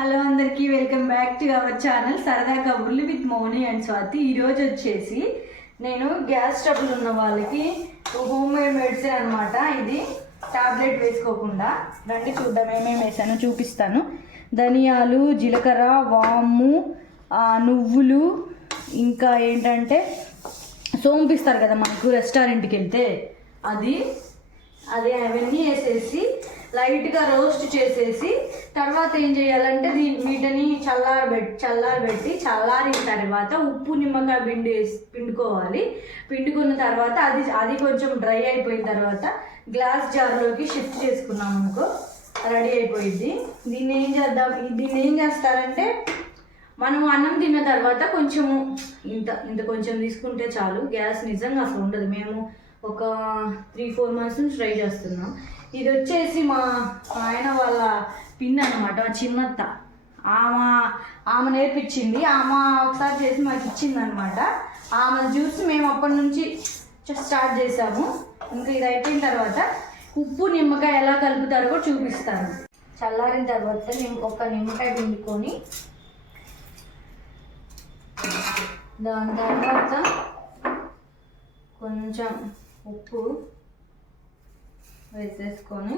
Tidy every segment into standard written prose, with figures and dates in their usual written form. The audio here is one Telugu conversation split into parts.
హలో అందరికీ welcome back to our channel సరదా కబుర్లు విత్ మౌని అండ్ స్వాతి. ఈరోజు వచ్చేసి నేను గ్యాస్ ట్రబుల్ ఉన్న వాళ్ళకి హోమ్ మేడ్ మెడిసిన్ అనమాట. ఇది టాబ్లెట్ వేసుకోకుండా రండి చూద్దాం ఏమేమి వేసానో చూపిస్తాను. ధనియాలు, జీలకర్ర, వాము, నువ్వులు, ఇంకా ఏంటంటే సోంపిస్తారు కదా మనకు రెస్టారెంట్కి వెళ్తే అది అవన్నీ వేసేసి లైట్గా రోస్ట్ చేసేసి తర్వాత ఏం చేయాలంటే వీటిని చల్లారబెట్టి చల్లారిన తర్వాత ఉప్పు నిమ్మకాయ పిండుకోవాలి. పిండుకున్న తర్వాత అది కొంచెం డ్రై అయిపోయిన తర్వాత గ్లాస్ జార్లోకి షిఫ్ట్ చేసుకున్నాం అనుకో రెడీ అయిపోయింది. దీన్ని ఏం చేస్తారంటే మనం అన్నం తిన్న తర్వాత కొంచెము ఇంత కొంచెం తీసుకుంటే చాలు. గ్యాస్ నిజంగా అసలు ఉండదు. మేము ఒక 3-4 months నుంచి ట్రై చేస్తున్నాం. ఇది వచ్చేసి మా ఆయన వాళ్ళ పిన్ అనమాట, మా చిన్నత్త. ఆమె నేర్పించింది. ఆమె ఒకసారి చేసి మాకు ఇచ్చింది అనమాట. ఆమె చూసి మేము అప్పటి నుంచి స్టార్ట్ చేసాము. ఇంకా ఇది అయిపోయిన తర్వాత ఉప్పు నిమ్మకాయ ఎలా కలుపుతారో కూడా చూపిస్తాను. చల్లారిన తర్వాత ఒక నిమ్మకాయ పిండుకొని దాని తర్వాత కొంచెం ఉప్పు వేసేసుకొని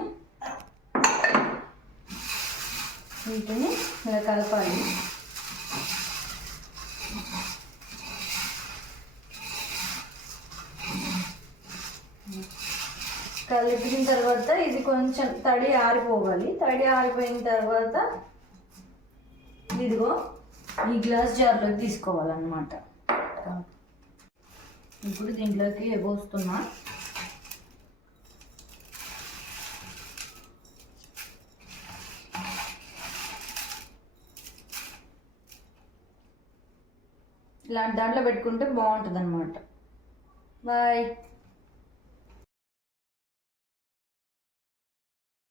వీటిని ఇలా కలపాలి. కలిపిన తర్వాత ఇది కొంచెం తడి ఆరిపోవాలి. తడి ఆరిపోయిన తర్వాత ఇదిగో ఈ గ్లాస్ జార్లోకి తీసుకోవాలన్నమాట. ఇప్పుడు దీంట్లోకి పోస్తున్నా. ఇలాంటి దాంట్లో పెట్టుకుంటే బాగుంటుంది అన్నమాట. బాయ్.